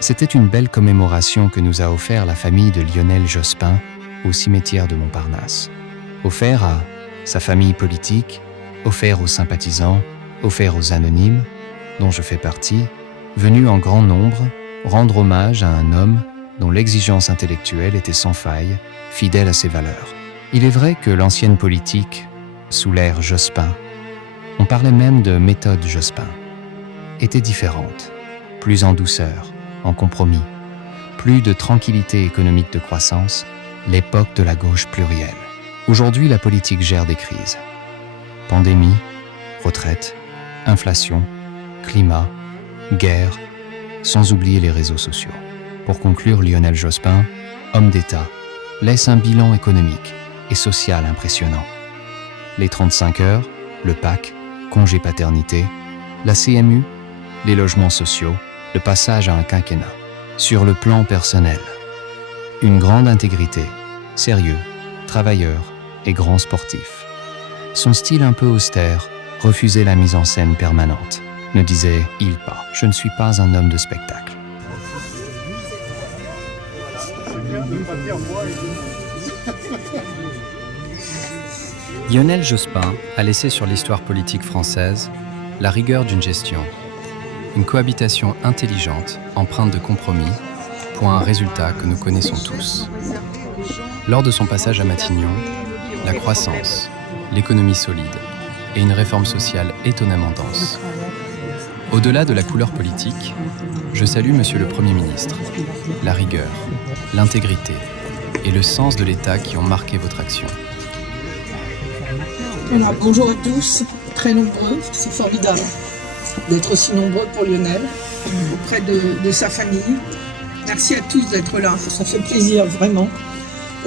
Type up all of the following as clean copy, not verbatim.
C'était une belle commémoration que nous a offert la famille de Lionel Jospin au cimetière de Montparnasse. Offert à sa famille politique, offert aux sympathisants, offert aux anonymes, dont je fais partie, venus en grand nombre rendre hommage à un homme dont l'exigence intellectuelle était sans faille, fidèle à ses valeurs. Il est vrai que l'ancienne politique, sous l'ère Jospin, on parlait même de méthode Jospin, était différente, plus en douceur, en compromis, plus de tranquillité économique de croissance, l'époque de la gauche plurielle. Aujourd'hui, la politique gère des crises. Pandémie, retraite, inflation, climat, guerre, sans oublier les réseaux sociaux. Pour conclure, Lionel Jospin, homme d'État, laisse un bilan économique et social impressionnant. Les 35 heures, le PAC, congé paternité, la CMU, les logements sociaux, le passage à un quinquennat. Sur le plan personnel, une grande intégrité, sérieux, travailleur et grand sportif. Son style un peu austère refusait la mise en scène permanente. Ne disait-il pas, je ne suis pas un homme de spectacle. Lionel Jospin a laissé sur l'histoire politique française la rigueur d'une gestion, une cohabitation intelligente, empreinte de compromis, pour un résultat que nous connaissons tous. Lors de son passage à Matignon, la croissance, l'économie solide et une réforme sociale étonnamment dense. Au-delà de la couleur politique, je salue Monsieur le Premier ministre, la rigueur, l'intégrité et le sens de l'État qui ont marqué votre action. Voilà, bonjour à tous, très nombreux, c'est formidable d'être aussi nombreux pour Lionel, auprès de sa famille. Merci à tous d'être là, ça fait plaisir vraiment.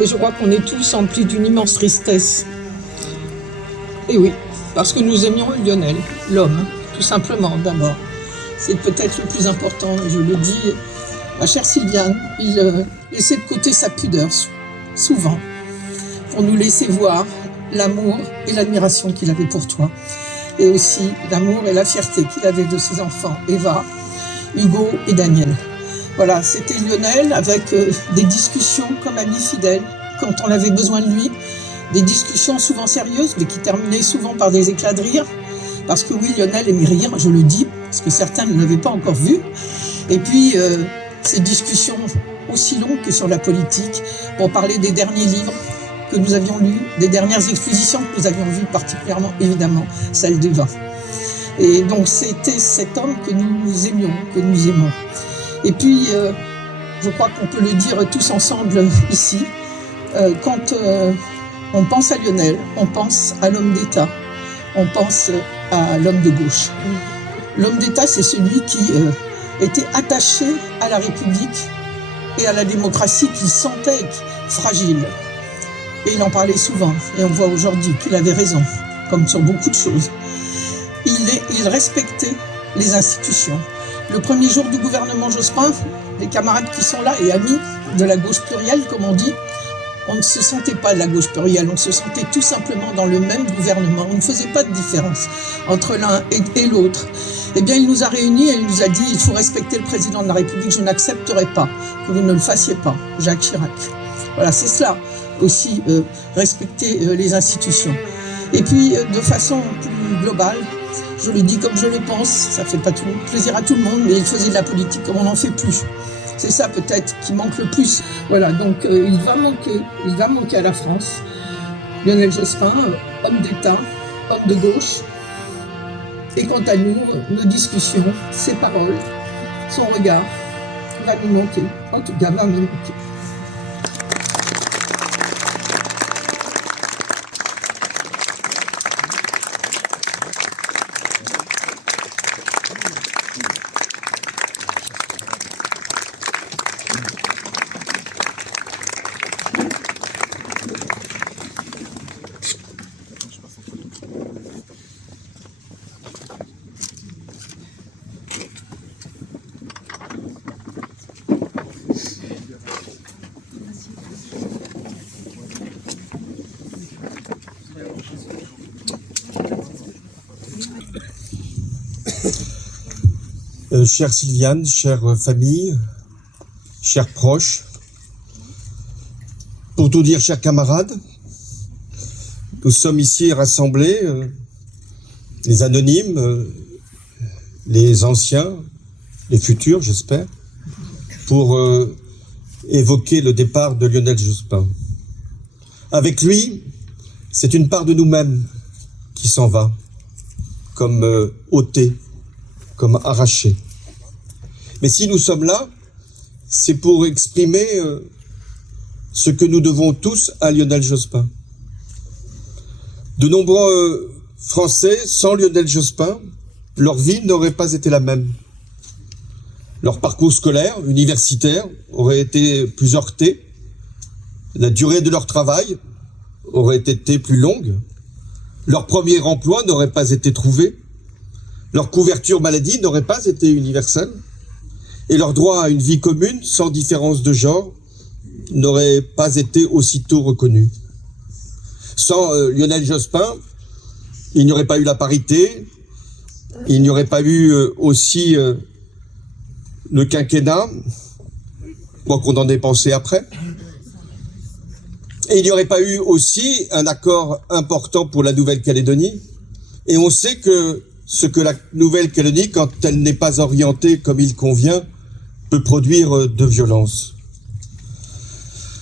Et je crois qu'on est tous emplis d'une immense tristesse. Et oui, parce que nous aimions Lionel, l'homme, tout simplement d'abord. C'est peut-être le plus important, je le dis. Ma chère Sylviane, il laissait de côté sa pudeur, souvent, pour nous laisser voir l'amour et l'admiration qu'il avait pour toi. Et aussi l'amour et la fierté qu'il avait de ses enfants, Eva, Hugo et Daniel. Voilà, c'était Lionel avec des discussions comme ami fidèle, quand on avait besoin de lui. Des discussions souvent sérieuses, mais qui terminaient souvent par des éclats de rire. Parce que oui, Lionel aimait rire, je le dis, parce que certains ne l'avaient pas encore vu. Et puis, ces discussions aussi longues que sur la politique, pour parler des derniers livres que nous avions lus, des dernières expositions que nous avions vues, particulièrement, évidemment, celle d'Eva. Et donc, c'était cet homme que nous aimions, que nous aimons. Et puis, je crois qu'on peut le dire tous ensemble ici, quand on pense à Lionel, on pense à l'homme d'État, on pense à l'homme de gauche. L'homme d'État, c'est celui qui était attaché à la République et à la démocratie qu'il sentait fragile. Et il en parlait souvent, et on voit aujourd'hui qu'il avait raison, comme sur beaucoup de choses. Il respectait les institutions. Le premier jour du gouvernement Jospin, les camarades qui sont là et amis de la gauche plurielle, comme on dit, on ne se sentait pas de la gauche plurielle, on se sentait tout simplement dans le même gouvernement. On ne faisait pas de différence entre l'un et l'autre. Eh bien, il nous a réunis et il nous a dit « Il faut respecter le président de la République, je n'accepterai pas que vous ne le fassiez pas, Jacques Chirac. » Voilà, c'est cela aussi, respecter les institutions. Et puis, de façon plus globale, je le dis comme je le pense, ça ne fait pas plaisir à tout le monde, mais il faisait de la politique comme on n'en fait plus. C'est ça peut-être qui manque le plus. Voilà, donc il va manquer à la France. Lionel Jospin, homme d'État, homme de gauche. Et quant à nous, nos discussions, ses paroles, son regard, va nous manquer. En tout cas, va nous manquer. Chère Sylviane, chère famille, chers proches, pour tout dire, chers camarades, nous sommes ici rassemblés, les anonymes, les anciens, les futurs, j'espère, pour évoquer le départ de Lionel Jospin. Avec lui, c'est une part de nous-mêmes qui s'en va, comme ôtée, comme arrachée. Mais si nous sommes là, c'est pour exprimer ce que nous devons tous à Lionel Jospin. De nombreux Français, sans Lionel Jospin, leur vie n'aurait pas été la même. Leur parcours scolaire, universitaire, aurait été plus heurté. La durée de leur travail aurait été plus longue. Leur premier emploi n'aurait pas été trouvé. Leur couverture maladie n'aurait pas été universelle. Et leur droit à une vie commune, sans différence de genre, n'aurait pas été aussitôt reconnu. Sans Lionel Jospin, il n'y aurait pas eu la parité, il n'y aurait pas eu aussi le quinquennat, quoi qu'on en ait pensé après. Et il n'y aurait pas eu aussi un accord important pour la Nouvelle-Calédonie. Et on sait que ce que la Nouvelle-Calédonie, quand elle n'est pas orientée comme il convient, peut produire de violence.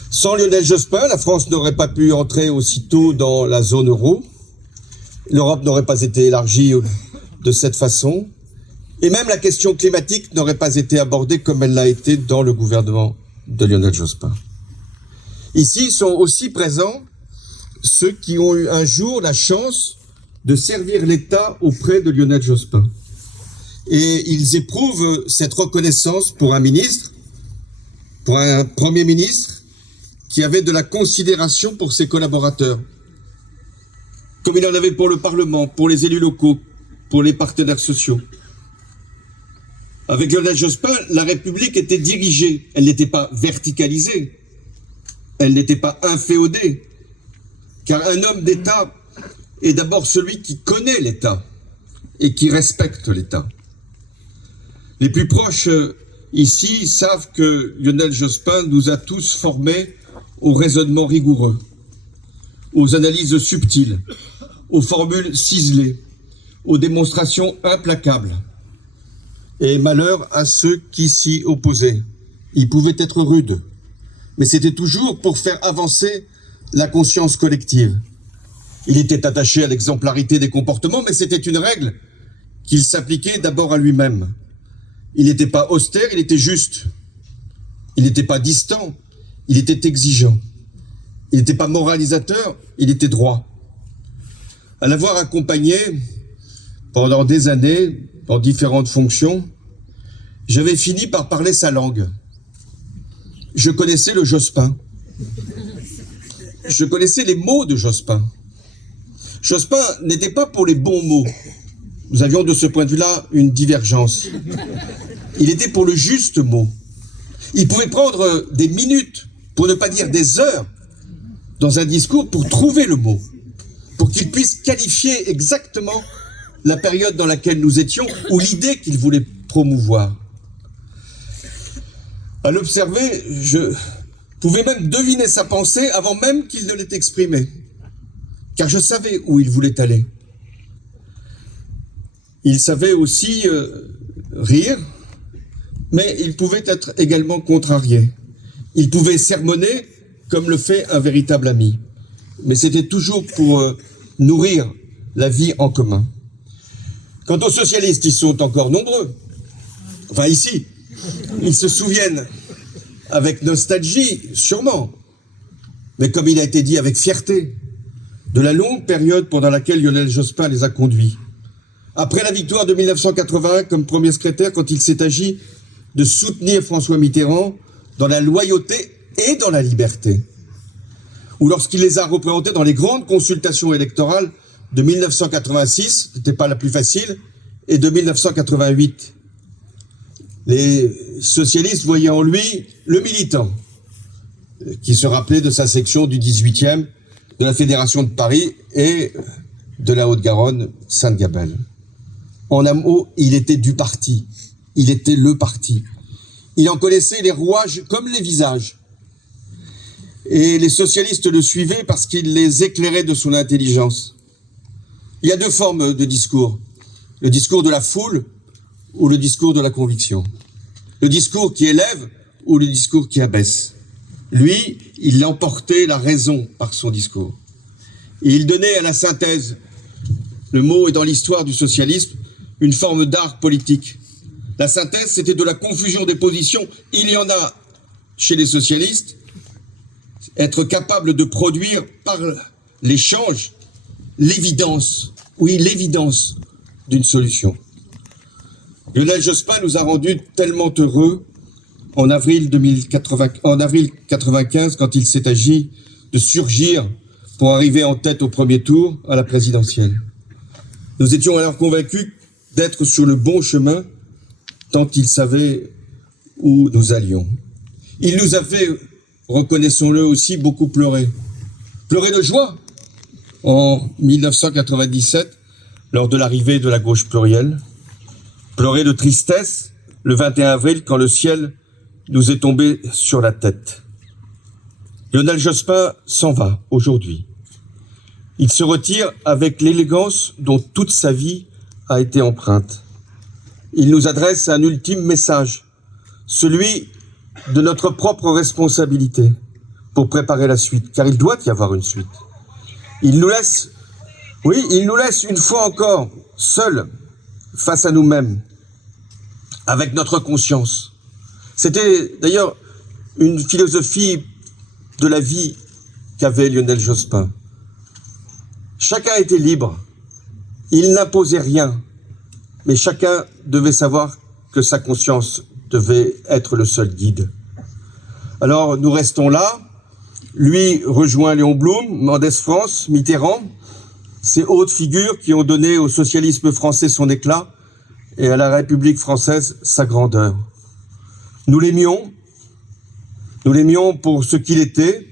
Sans Lionel Jospin, la France n'aurait pas pu entrer aussitôt dans la zone euro. L'Europe n'aurait pas été élargie de cette façon. Et même la question climatique n'aurait pas été abordée comme elle l'a été dans le gouvernement de Lionel Jospin. Ici sont aussi présents ceux qui ont eu un jour la chance de servir l'État auprès de Lionel Jospin. Et ils éprouvent cette reconnaissance pour un ministre, pour un Premier ministre, qui avait de la considération pour ses collaborateurs, comme il en avait pour le Parlement, pour les élus locaux, pour les partenaires sociaux. Avec Lionel Jospin, la République était dirigée, elle n'était pas verticalisée, elle n'était pas inféodée, car un homme d'État est d'abord celui qui connaît l'État et qui respecte l'État. Les plus proches ici savent que Lionel Jospin nous a tous formés au raisonnement rigoureux, aux analyses subtiles, aux formules ciselées, aux démonstrations implacables. Et malheur à ceux qui s'y opposaient. Il pouvait être rude, mais c'était toujours pour faire avancer la conscience collective. Il était attaché à l'exemplarité des comportements, mais c'était une règle qu'il s'appliquait d'abord à lui-même. Il n'était pas austère, il était juste. Il n'était pas distant, il était exigeant. Il n'était pas moralisateur, il était droit. À l'avoir accompagné pendant des années, dans différentes fonctions, j'avais fini par parler sa langue. Je connaissais le Jospin. Je connaissais les mots de Jospin. Jospin n'était pas pour les bons mots. Nous avions de ce point de vue-là une divergence. Il était pour le juste mot. Il pouvait prendre des minutes, pour ne pas dire des heures, dans un discours pour trouver le mot, pour qu'il puisse qualifier exactement la période dans laquelle nous étions ou l'idée qu'il voulait promouvoir. À l'observer, je pouvais même deviner sa pensée avant même qu'il ne l'ait exprimée, car je savais où il voulait aller. Il savait aussi rire, mais il pouvait être également contrarié. Il pouvait sermonner comme le fait un véritable ami. Mais c'était toujours pour nourrir la vie en commun. Quant aux socialistes, ils sont encore nombreux. Enfin ici, ils se souviennent avec nostalgie, sûrement, mais comme il a été dit, avec fierté, de la longue période pendant laquelle Lionel Jospin les a conduits. Après la victoire de 1981 comme premier secrétaire, quand il s'est agi de soutenir François Mitterrand dans la loyauté et dans la liberté, ou lorsqu'il les a représentés dans les grandes consultations électorales de 1986, c'était pas la plus facile, et de 1988. Les socialistes voyaient en lui le militant, qui se rappelait de sa section du 18e, de la Fédération de Paris et de la Haute-Garonne, Sainte-Gabelle. En un mot, il était du parti, il était le parti. Il en connaissait les rouages comme les visages. Et les socialistes le suivaient parce qu'il les éclairait de son intelligence. Il y a deux formes de discours. Le discours de la foule ou le discours de la conviction. Le discours qui élève ou le discours qui abaisse. Lui, il emportait la raison par son discours. Et il donnait à la synthèse, le mot est dans l'histoire du socialisme, une forme d'art politique. La synthèse, c'était de la confusion des positions. Il y en a chez les socialistes. Être capable de produire par l'échange l'évidence, oui, l'évidence d'une solution. Lionel Jospin nous a rendus tellement heureux en avril 1995 quand il s'est agi de surgir pour arriver en tête au premier tour à la présidentielle. Nous étions alors convaincus d'être sur le bon chemin tant il savait où nous allions. Il nous a fait, reconnaissons-le aussi, beaucoup pleurer. Pleurer de joie en 1997 lors de l'arrivée de la gauche plurielle. Pleurer de tristesse le 21 avril quand le ciel nous est tombé sur la tête. Lionel Jospin s'en va aujourd'hui. Il se retire avec l'élégance dont toute sa vie a été empreinte. Il nous adresse un ultime message, celui de notre propre responsabilité pour préparer la suite, car il doit y avoir une suite. Il nous laisse une fois encore seuls face à nous-mêmes, avec notre conscience. C'était d'ailleurs une philosophie de la vie qu'avait Lionel Jospin. Chacun était libre, il n'imposait rien, mais chacun devait savoir que sa conscience devait être le seul guide. Alors nous restons là, lui rejoint Léon Blum, Mendès France, Mitterrand, ces hautes figures qui ont donné au socialisme français son éclat et à la République française sa grandeur. Nous l'aimions pour ce qu'il était,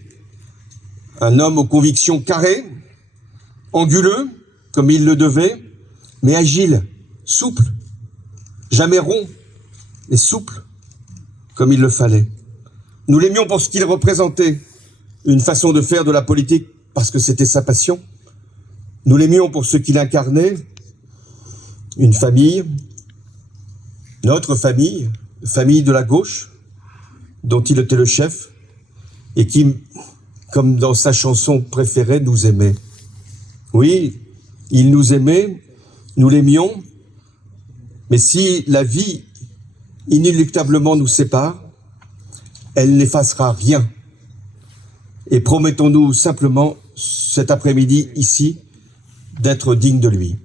un homme aux convictions carrées, anguleux, comme il le devait, mais agile, souple, jamais rond, mais souple, comme il le fallait. Nous l'aimions pour ce qu'il représentait, une façon de faire de la politique parce que c'était sa passion. Nous l'aimions pour ce qu'il incarnait, une famille, notre famille, famille de la gauche, dont il était le chef, et qui, comme dans sa chanson préférée, nous aimait. Oui, il nous aimait, nous l'aimions, mais si la vie inéluctablement nous sépare, elle n'effacera rien. Et promettons-nous simplement, cet après-midi, ici, d'être dignes de lui.